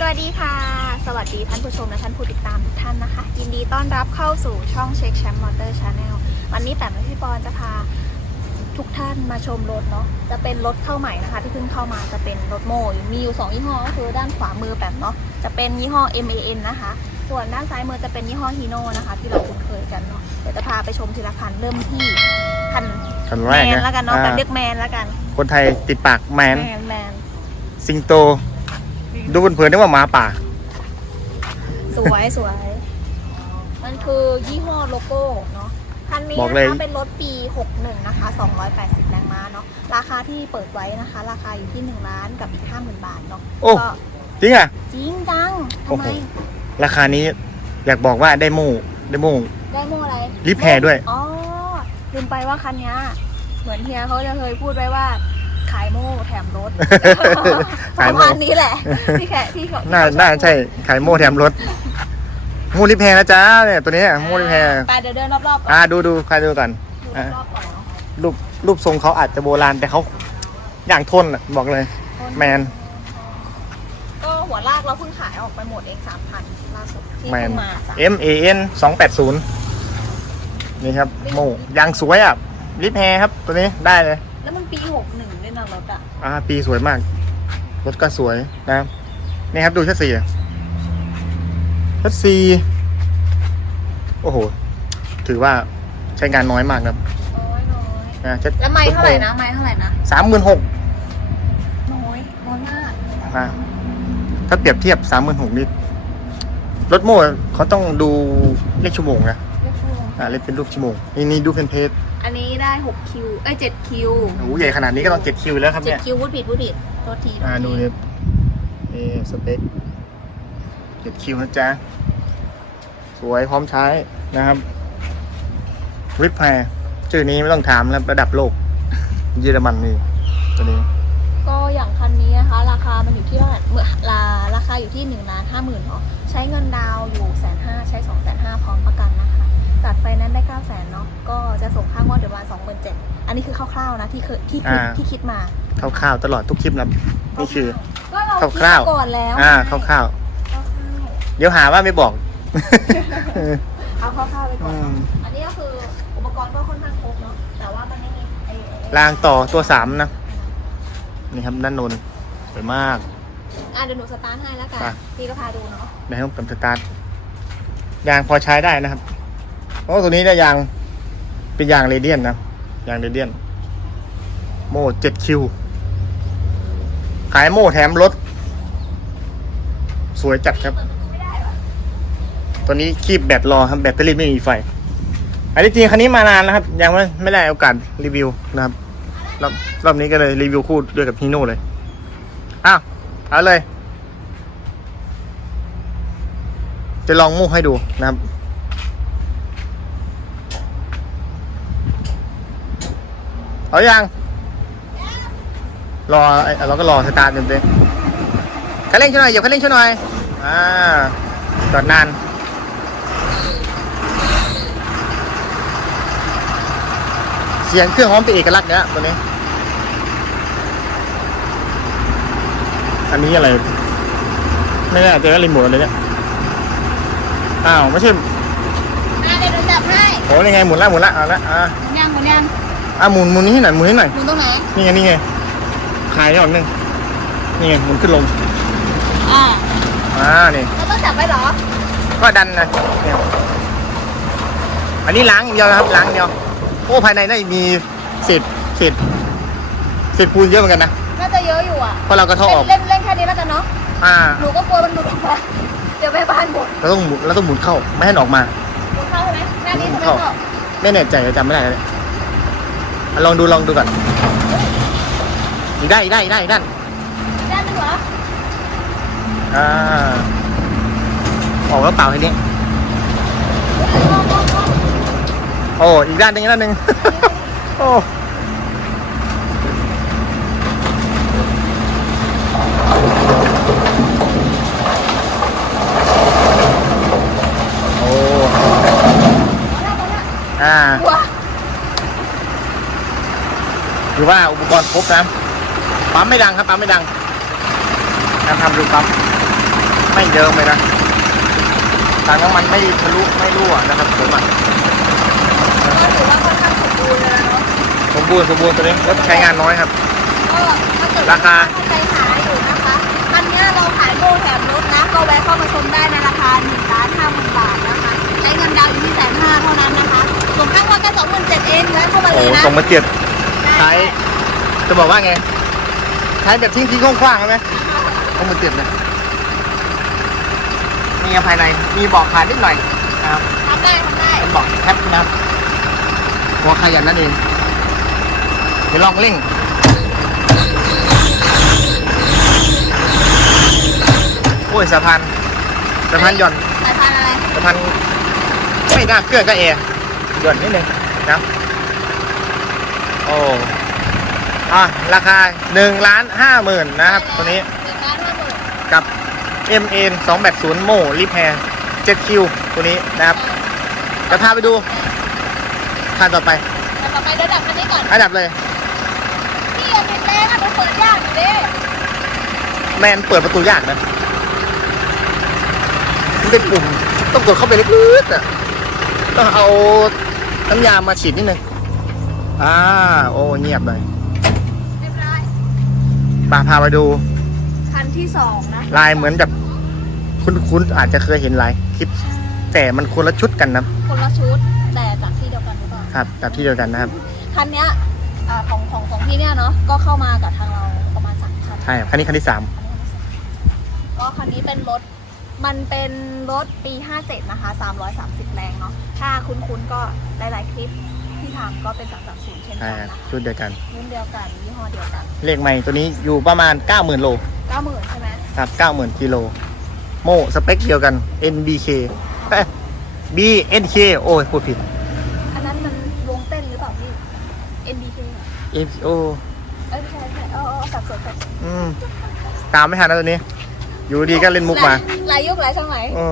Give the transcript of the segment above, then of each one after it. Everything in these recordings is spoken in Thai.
สวัสดีค่ะ สวัสดีท่านผู้ชมและท่านผู้ติดตามทุกท่านนะคะ ยินดีต้อนรับเข้าสู่ช่องเช็คแชมป์มอเตอร์ชาแนลวันนี้แปมและพี่ปอนจะพาทุกท่านมาชมรถเนาะจะเป็นรถเข้าใหม่นะคะ ที่เพิ่งเข้ามาจะเป็นรถโมมีอยู่ 2 ยี่ห้อก็คือด้านขวามือแปมเนาะจะเป็นยี่ห้อ MAN นะคะ ส่วนด้านซ้ายมือจะเป็นยี่ห้อฮีโน่นะคะ ที่เราคุ้นเคยกันเนาะเดี๋ยวจะพาไปชมทีละคันเริ่มที่คันคันแมแรกนนะแล้วกันเนาะอ่ากันเรียกแมนแล้วกัน คนไทยติดปากแมนแมนแมนสิงโต ดูเผินๆนึกว่าหมาป่า สวยสวย มันคือยี่ห้อโลโก้เนาะ คันนี้บอกนะเลยคะเป็นรถปี 61 นะคะ 280 แรงม้าเนาะ ราคาที่เปิดไว้นะคะ ราคาอยู่ที่ 1 ล้านกับอีก 50,000 บาทเนาะโอ้ ก็จริงอะ จริงจังโอ้ทำโห ไม ราคานี้อยากบอกว่าได้โม่ได้โม่ ได้โมอะไรลิฟต์แฮร์ด้วย อ๋อลืมไปว่าคันเนี้ยเหมือนเฮียเขาจะเคยพูดไว้ว่า ขายโม่แถมรถปขายระโม่ มาณนี้แหละที่แค่ที่เขาน่าน่าใช่ขายโม่แถมรถโม่ลิฟต์แฮร์นะจ๊ะเนี่ยตัวนี้โม่ลิฟต์แฮร์ไปเดี๋ยวเดินรอบๆก่อนอ่าดูดูใครดูกันดูอะรอบๆก่อนเนาะรูปรูปทรงเขาอาจจะโบราณแต่เขาอย่างทนอะบอกเลย แมน ก็หัวลากเราเพิ่งขายออกไปหมดเองสามพันล่าสุดที่แมนเพิ่งมาจ้ะ M A N สองแปดศูนย์นี่ครับโม่ยางสวยอะลิฟต์แฮร์ครับตัวนี้ได้เลย แล้วมันปีหกหนึ่ง ด้วยนะรถอะอ่าปีสวยมาก รถก็สวยนะครับนี่ครับดูชัดสี่ชัดสี่โอ้โห ถือว่าใช้งานน้อยมากนะครับน้อยน้อยนะชัดแล้วไม้เท่าไหร่นะไม้เท่าไหร่นะสามหมื่นหกน้อยน้อยมากนะถ้าเปรียบเทียบสามหมื่นหกนี่รถโม่เขาต้องดูเลขชั่วโมงนะเลขชั่วโมงอ่าเลขเป็นรูปชั่วโมงนี่นี่ดูเป็นเพจอันนี้ ได้หกคิวเอ้ยเจ็ดคิวโอ้โหใหญ่ขนาดนี้ก็ต้องเจ็ดคิวแล้วครับเจ็ดเนี่ยคิวพูดผิดพูดผิดโทษทีอ่าโทษทีดูเนี่ยเอสเปคเจ็ดคิวนะจ๊ะ สวยพร้อมใช้นะครับริปแพรชื่อนี้ไม่ต้องถามแล้วระดับโลก เยอรมันนี่ตัวนี้ ก็อย่างคันนี้นะคะ ราคามันอยู่ที่เท่าไหร่เมื่อลาราคาอยู่ที่หนึ่งล้านห้าหมื่นเนาะใช้เงินดาวน์อยู่แสนห้าใช้สองแสนห้าพร้อมประกันนะคะ จัดไฟนั้นซ์ได้เก้าแสนเนาะก็จะส่งค่างวดเดือนประมาณสองหมื่นเจ็ดอันนี้คือคร่าวๆนะที่เคยที่คิดอ่า ที่คิดมาคร่าวๆตลอดทุกคลิปนะนี่คือ ก็เราคิดคร่าวมาๆก่อนแล้วอ่าไงคร่าวคร่าวๆเดี๋ยวหาว่าไม่บอก ๆเอาคร่าวๆไปก่อนอืมอันนี้ก็คืออุปกรณ์ก็ค่อนข้างครบเนาะแต่ว่ามันไม่มีไอ้ไอ้รางต่อตัวสามนะ นี่ครับด้านนนสวยมาก อะเดี๋ยวหนูสตาร์ทให้แล้วกันอะพี่ก็พาดูเนาะ ในห้องผมสตาร์ทยางพอใช้ได้นะครับ เพราะว่ตัวนี้ได้ยยางเป็นยางเรเดียนนะยางเรเดียน โม่เจ็ดคิวขายโม่แถมรถ สวยจัดครับ ตัวนี้คีบแบตรอครับแบตเตอรี่ไม่มีไฟ อันนี้จริงคันนี้มานานแล้วครับ ยังไม่ไม่ได้โอกาสรีวิวนะครับรอบรอบนี้ก็เลยรีวิวคู่ด้วยกับฮีโน่เลยอ้าวเอาเลย จะลองโม่ให้ดูนะครับ เอาอยัางรอไอ้เราก็รอสตาร์ทเต็มเต็มคันเร่งช่วยหน่อยเหยียบคันเร่งช่วยหน่อยอ่าจอดนานเสียงเครื่องหอมเป็นเอกลักษณ์เนี่ยตัวนี้ อันนี้อะไร ไม่แน่ใจว่ารีโมทอะไรเนี่ย อ้าว ไม่ใช่อะเดี๋ยวหนูจับให้โอ้ยังไงหมุนละหมุนละเอาละอ่า อะหมุนหมุนนี้ให้หน่อยหมุนให้หน่อยหมุนตรงไหน นี่ไงนี่ไงขายยอดนึงนี่ไงหมุนขึ้นลงอ่าอ่านี่เราต้องจับไว้เหรอ ก็ดันนะเนี่ยอันนี้ล้างอย่างเดียวนะครับล้างอย่างเดียวโอ้ภายในน่าจะมีเศษเศษเศษปูนเยอะเหมือนกันนะน่าจะเยอะอยู่อะ เพราะเราก็ท่อออกเล่นเล่นแค่นี้แล้วกันเนาะ อ่าหนูก็กลัวมันหลุดออกมาเดี๋ยวไปบ้านหมดเราต้องหมุนเราต้องหมุนเข้าไม่ให้มันออกมาหมุนเข้าใช่ไหมหน้านี้ใช่ไหมเข้าพ่อไม่แน่ใจจำไม่ได้เลย อะลองดูลองดูก่อนอีกได้อีกได้อีกได้อีกด้านด้านหนึงเหรออ่าออกแล้วเปล่าทีนี้โอ้อีกด้านหนึ่งอีกด้านหนึ่งโอ้โอ้อ่า กลัวหรือว่าอุปกรณ์ครบนะปั๊มไม่ดังครับปั๊มไม่ดังนะครับดูปั๊มไม่เยิ้มเลยนะทางน้ำมันไม่ทะลุไม่รั่วนะครับสวยมากก็ถือว่าค่อนข้างสมบูรณ์เลยเนาะสมบูรณ์สมบูรณ์ตัวนี้รถใช้งานน้อยครับก็ถ้าเกิดราคาใครหาอยู่นะคะคันเนี้ยเราขายโม่แถมรถนะก็แวะเข้ามาชมได้ในราคา1ล้านห้าหมื่นบาทนะคะใช้เงินดาวน์อยู่ที่แสนห้าเท่านั้นนะคะส่วนข้างว่าแค่สองหมื่นเจ็ดเองแวะเข้ามาเลโอ้ยนะส่งมาเจ็ดได้ ใช้จะบอกว่าไง ใช้แบบทิ้งทิ้งๆคว้างๆใช่ไหมส่งมาเจ็ดเนี่ยมีภายในมีเบอกขาดนิดหน่อยนะครับทำได้ทำได้เป็นเบอกแคปนะครับหัวขยันนั่นเองเดี๋ยวลองเร่งโอ้ยสะพานสะพานหย่อนสายพันธุ์อะไรสะพานไม่น่าเกลือก็เอหย่อนนิดนึงนะโอ้ อะราคา1ล้าน5หมื่นนะครับ ตัวนี้หนึ่งล้านห้าหมื่นกับ MN 280 โมรีแพร์7คิวตัวนี้นะครับจะพาไปดูคันต่อไปแต่ต่อไปเดินดับคันนี้ก่อนอันดับเลยพี่อย่าปิดแรงอะมันเปิดยากอยู่ดิแมนเปิดประตูยากนะมันเป็นปุ่มต้องกดเข้าไปลึกๆอะต้องเอาน้ำยามาฉีดนิดนึง อ่าโอ้เงียบเลยเรียบร้อยปาพาไปดู คันที่สองนะลายเหมือนแบบคุ้นๆอาจจะเคยเห็นลายคลิป แต่มันคนละชุดกันนะคนละชุดแต่จากที่เดียวกันหรือเปล่าครับแบบที่เดียวกันนะครับ คันเนี้ยอ่าของของของพี่เนี่ยเนาะก็เข้ามากับทางเราประมาณสามคันใช่ครับคันนี้คันที่สามก็คันนี้เป็นรถมันเป็นรถปี 57 นะคะ 330 แรงเนาะ ถ้าคุ้นๆก็หลายๆคลิป ที่ทำก็เป็น 330 เช่นใช่กันครับนะคะชุดเดียวกัน รุ่นเดียวกันยี่ห้อเดียวกัน เลขใหม่ตัวนี้อยู่ประมาณ 90,000 โล90,000 ใช่ไหมครับ90,000กิโล โมสเปคเดียวกัน NBK เอ้ย BNK โอ้ยพูดผิด อันนั้นมันวงเต้นหรือเปล่าพี่ NBK เหรอ FO เอ้ยไม่ใช่ไม่ใช่เออเออสับสนสับสนอืมตามไม่ทันนะตัวนี้ อยู่ดีก็เล่นมุกมาหลยหลายยุคหลายสมัยโอ้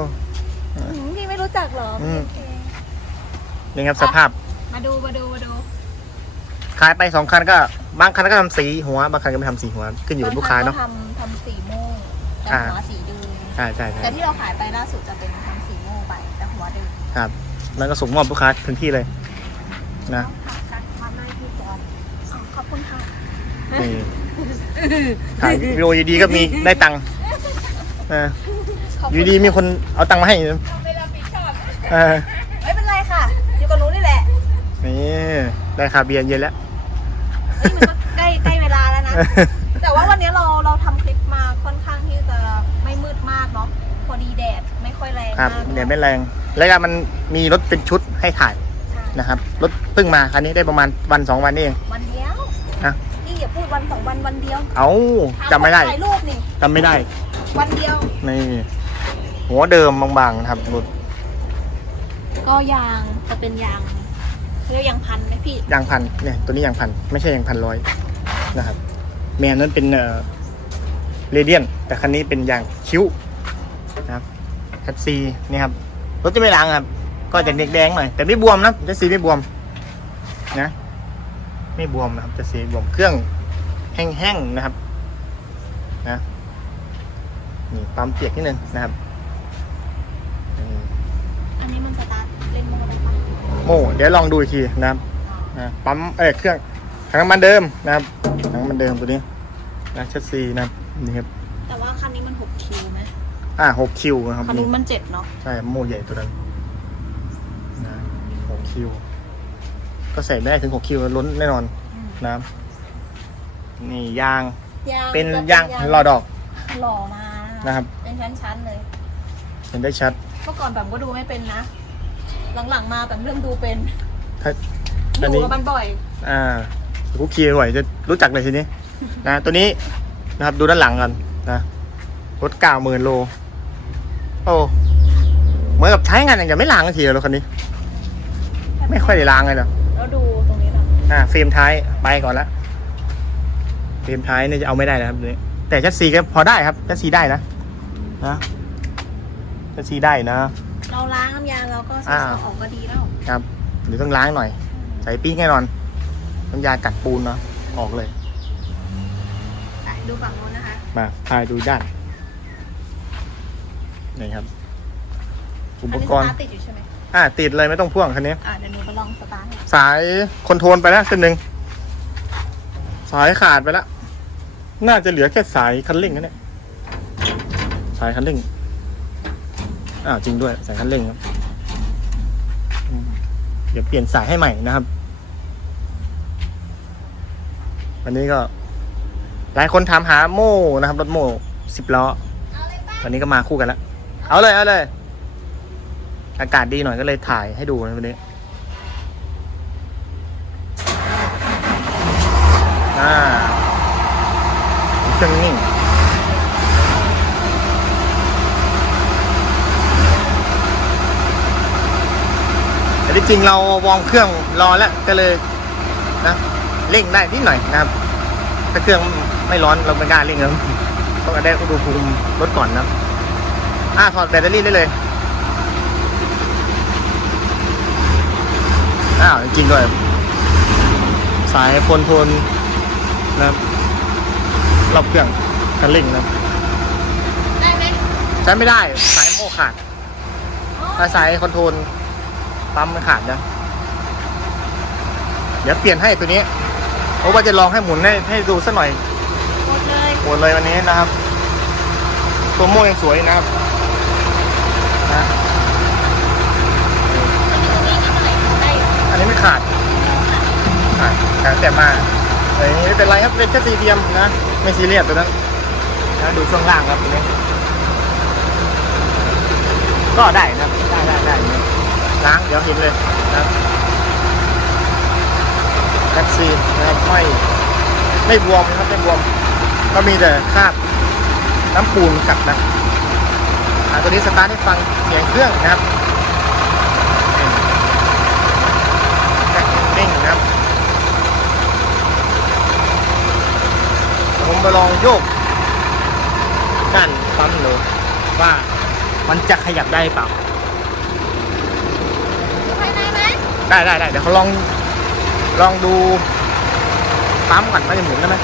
หืมพี่ไม่รู้จักเหรอ อืมโอเคนี่ครับสภาพ มาดูมาดูมาดูขายไปสองคันก็บางคันก็ทำสีหัวบางคันก็ไม่ทำสีหัวขึ้นอยู่กับลูกค้าเนาะบงคัทำทำสีม่วงแต่อ่า หัวสีดูใช่ใช่ใช่แต่ที่เราขายไปล่าสุดจะเป็นทำสีม่วงไปแต่หัวเดิมครับ แล้วก็ส่งมอบลูกค้าถึงที่เลย นะค่ะการทำหน้าที่ก่อนอ๋อขอบคุณค่ะนี่ถ่ายวิดีโอดีๆก็มีได้ตังค์เออขอบอคุณยู่ดีมีคนเอาตังค์มาให้ไม่รับผิดชอบเออ ไม่เป็นไรค่ะ อยู่กับหนูนี่แหละ นี่ ได้คาเบียร์เย็นแล้วเฮ้ยมันก็ใกล้ใกล้เวลาแล้วนะ แต่ว่าวันนี้เราเราทำคลิปมาค่อนข้างที่จะไม่มืดมากเนาะพอดีแดดไม่ค่อยแรงครับมากเดี๋ยวไม่แรง แล้วก็มันมีรถเป็นชุดให้ถ่ายใช่นะครับ รถเพิ่งมาคันนี้ได้ประมาณวันสองวันนี่เอง วันเดียวฮะนี่อย่าพูดวันสองวันวันเดียวเอาจำไม่ได้ถ่ายรูปนี่จำไม่ได้ วันเดียว นี่ หัวเดิมบางๆนะครับรถก็ยางจะเป็นยาง เรียกยางพันไหมพี่ยางพันเนี่ยตัวนี้ยางพันไม่ใช่ยางพันร้อยนะครับ แมนนั้นเป็นเอ่อเรเดียน แต่คันนี้เป็นยางคิ้วนะครับแคทซีนี่ครับรถจะไม่ล้างครับ ก็จะแดงๆหน่อยแต่ไม่บวมนะแคทซีไม่บวมนะไม่บวมนะครับแคทซีบวมเครื่องแห้งๆนะครับนะนี่ปั๊มเปียกนิดนึงนะครับนี่ อันนี้มันสตาร์ทเล่นโมได้ปะ โม่เดี๋ยวลองดูอีกทีนะครับนะปั๊มเอ้ยเครื่องถังน้ำมันเดิมนะครับถังน้ำมันเดิมตัวนี้นะชัดซีนะครับนี่ครับแต่ว่าคันนี้มัน6คิวไหมอ่าหกคิวนะครับคันนู้นมัน7เนาะใช่โม่ใหญ่ตัวนั้นนะหกคิวก็ใส่ไม่ได้ถึงหกคิวล้นแน่นอนนะครับนี่ยางยางเป็นจะยางรอดอกหล่อมานะครับเป็นชั้นๆเลย เห็นได้ชัดเมื่อก่อนแบบก็ดูไม่เป็นนะ หลังๆมาแบบเริ่มดูเป็นถ้าอันดูนี้กับมันบ่อย อ่าคุกคีบ่อยจะรู้จักเลยทีนี้นะตัวนี้นะครับดูด้านหลังกันนะรถเก้าหมื่นโล โอ้เหมือนกับใช้งานอย่างเดียวไม่ล้างสักทีเลยรถคันนี้ ไม่ค่อยได้ล้างเลยเนาะแล้วดูตรงนี้นะอ่าเฟรมท้ายไปก่อนละเฟรมท้ายเนี่ยจะเอาไม่ได้นะครับตัวนี้แต่ชัดซีก็พอได้ครับชัดซีได้นะนะชัดซีได้นะ เราล้างน้ำยาเราก็ใส่อ่าออกก็ดีแล้วครับ หรือต้องล้างหน่อย ใส่ปิ้งแน่นอน น้ำยากัดปูนเนาะออกเลยอะดูฝั่งโน้นนะคะ มาพาดูด้านนี่ครับ อุปอันนี้กรณ์สตาร์ทติดอยู่ใช่ไหมอ่า ติดเลยไม่ต้องพ่วงคันนี้ อ่าเดี๋ยวหนูไปลองสตาร์ทให้สายคอนโทรลไปแล้วเส้นหนึ่งสายขาดไปแล้ว น่าจะเหลือแค่สายคันเร่งนั่นแหละสายคันเร่ง อ้าวจริงด้วยสายคันเร่งครับอืมเดี๋ยวเปลี่ยนสายให้ใหม่นะครับวันนี้ก็ หลายคนถามหาโม่นะครับ รถโม่สิบล้อวันนี้ก็มาคู่กันแล้ว เอาเลยเอาเลย อากาศดีหน่อยก็เลยถ่ายให้ดูนะวันนี้ อ่าเครื่องนิ่ง แต่ ที่จริงเราวอร์มเครื่องรอแล้วก็เลยนะเร่งได้นิดหน่อยนะครับ ถ้าเครื่องไม่ร้อนเราไม่กล้าเร่งแล้วต้องได้อุณหภูมิลดก่อนนะครับอ่าถอดแบตเตอรี่ได้เลยอ้าวจริงๆด้วยสายพลทนนะครับรอบเครื่องคันเร่งนะครับได้ไหมใช้ไม่ได้สายโม่ขาดอ๋อถ้าสายคอนโทรล ปั๊มมันขาดนะเดี๋ยวเปลี่ยนให้ตัวนี้ เพราะว่าจะลองให้หมุนให้ให้ดูสักหน่อยหมดเลยหมดเลยวันนี้นะครับ ตัวโม่ยังสวยนะครับนะมันมีตรงนี้นิดหน่อยได้อยู่อันนี้ไม่ขาดขาดขาดแต่มาแต่อย่างนี้ไม่เป็นไรครับเป็นแค่สี่เหลี่ยมนะ ไม่ซีเรียสตัวนั้นนะดูช่วงล่างครับตัวนี้ก็ได้นะครับ ล้างเดี๋ยวเห็นเลยนะครับแท็กซีนะครับไม่ไม่บวมนะครับไม่บวม ก็มีแต่คราบน้ำปูนกัดนะอตัวนี้สตาร์ทให้ฟังเสียงเครื่องนะครับนี่นิ่งนะครับ ผมไปลองโยกด้านปั๊มดูว่ามันจะขยับได้เปล่า ดูภายใน ไหมได้ได้ได้เดี๋ยวเขาลองลองดูปั๊มก่อนว่าจะหมุนได้ไหม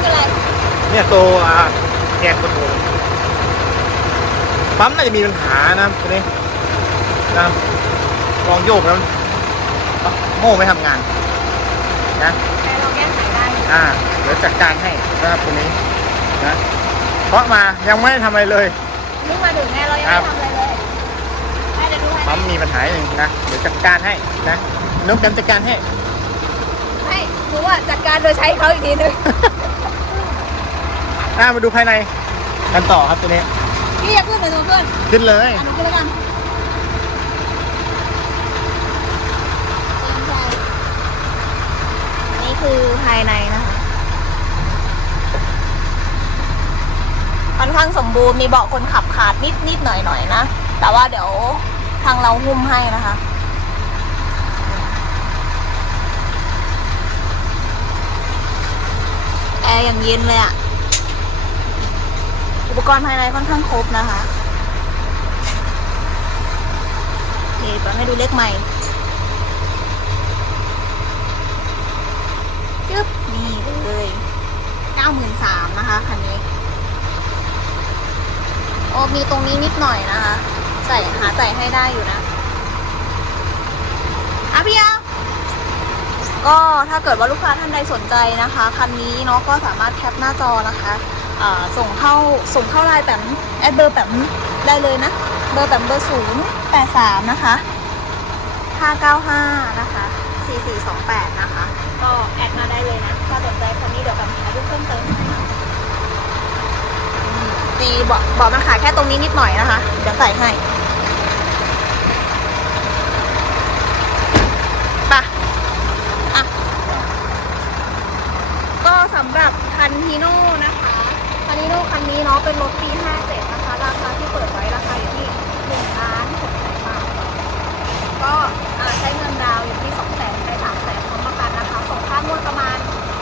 คืออะไรเนี่ยตัวอ่าแกนคอนโทรลปั๊มน่าจะมีปัญหานะครับตัวนี้นะครับลองโยกแล้วโม่ไม่ทำงานนะแต่เราแก้ไขได้อยู่อ่าเดี๋ยวจัดการให้นะครับตัวนี้นะเพราะมายังไม่ได้ทำอะไรเลยนี่มาถึงแน่เรายังไม่ทำอะไรเลยให้เดี๋ยวดูให้ ปั๊มมีปัญหาหนึ่งนะเดี๋ยวจัดการให้นะนุ๊กกันจัดการให้ให้หนูอะจัดการโดยใช้เขาอีกทีหนึงอ่ามาดูภายในกันต่อครับตัวนี้พี่อย่าขึ้นหนูหนูขึ้นขึ้นเลย อะหนูขึ้นแล้วกันเตรียมใจอันนี้คือภายในนะคะค่อนข้างสมบูรณ์มีเบาะคนขับขาดนิดนิดหน่อยหน่อยๆนะ แต่ว่าเดี๋ยว ทางเราหุ้มให้นะคะ แอร์อย่างเย็นเลยอะอุปกรณ์ภายในค่อนข้างครบนะคะนี่ก่อนให้ดูเลขใหม่จึ๊บนี่เลยเก้าหมื่นสามนะคะคันนี้ โอ้มีตรงนี้นิดหน่อยนะคะ ใส่หาใส่ให้ได้อยู่นะอะพี่เอาก็ถ้าเกิดว่าลูกค้าท่านใดสนใจนะคะคันนี้เนาะก็สามารถแคปหน้าจอนะคะส่งเข้าส่งเข้าไลน์แปมแอดเบอร์แปมได้เลยนะ เบอร์แปมเบอร์ศูนย์แปดสามนะคะห้าเก้าห้านะคะสี่สี่สองแปดนะคะ ก็แอดมาได้เลยนะ ถ้าสนใจคันนี้เดี๋ยวแปมอายุเพิ่มเติมให้นะดีบอกบอกมันขายแค่ตรงนี้นิดหน่อยนะคะ เดี๋ยวใส่ให้ไปะอะ ก็สำหรับคันทีโน่นะคะคันที โน่คันนี้เนาะเป็นรถปี 57 นะคะ ราคาที่เปิดไว้ราคาอยู่ที่1ล้าน6แสนบาท ก็อ่าใช้เงินดาวน์อยู่ที่2แสนไป3แสนพร้อมประกันนะคะ ส่งค่างวดประมาณ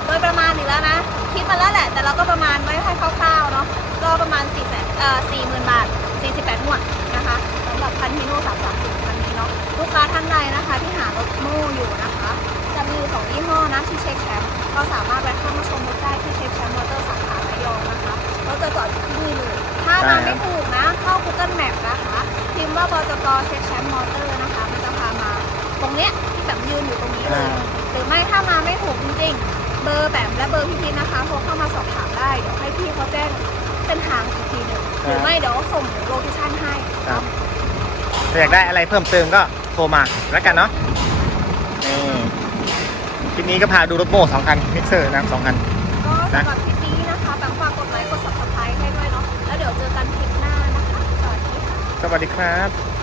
โดยประมาณอีกแล้วนะ คิดมาแล้วแหละ แต่เราก็ประมาณไว้ให้คร่าวๆเนาะ ก็ประมาณ4แสนเอ่อ40,000 บาท 48งวดนะคะสำหรับคันทีโน่330คันนี้เนาะ ลูกค้าท่านใดนะคะที่หารถโม่อยู่นะคะ จะมีอยู่สองยี่ห้อนะที่เช็คแชมป์ก็สามารถแวะเข้ามาชมรถได้ที่เช็คแชมป์มอเตอร์สา ขาจะจอดอที่นี่เลย ถ้ามาไม่ถูกนะ เข้า Google Map นะคะพิมพ์ว่าบจกเซ็กชันมอเตอร์นะคะ มันจะพามาตรงเนี้ยที่แบบยืนอยู่ตรงนี้เลย หรือไม่ถ้ามาไม่ถูกจริงๆ เบอร์แบบและเบอร์พี่พีนะคะโทรเข้ามาสอบถามได้ เดี๋ยวให้พี่เขาแจ้งเป็นทางอีกทีหนึ่งหรือไม่เดี๋ยวส่งโลเคชั่นให้ครับถ้าอยากได้อะไรเพิ่มเติมก็โทรมาแล้วกันเนาะนี่คลิปนี้ก็พาดูรถโม่สองคันมิกเซอร์นะสองคันก็ สวัสดีครับ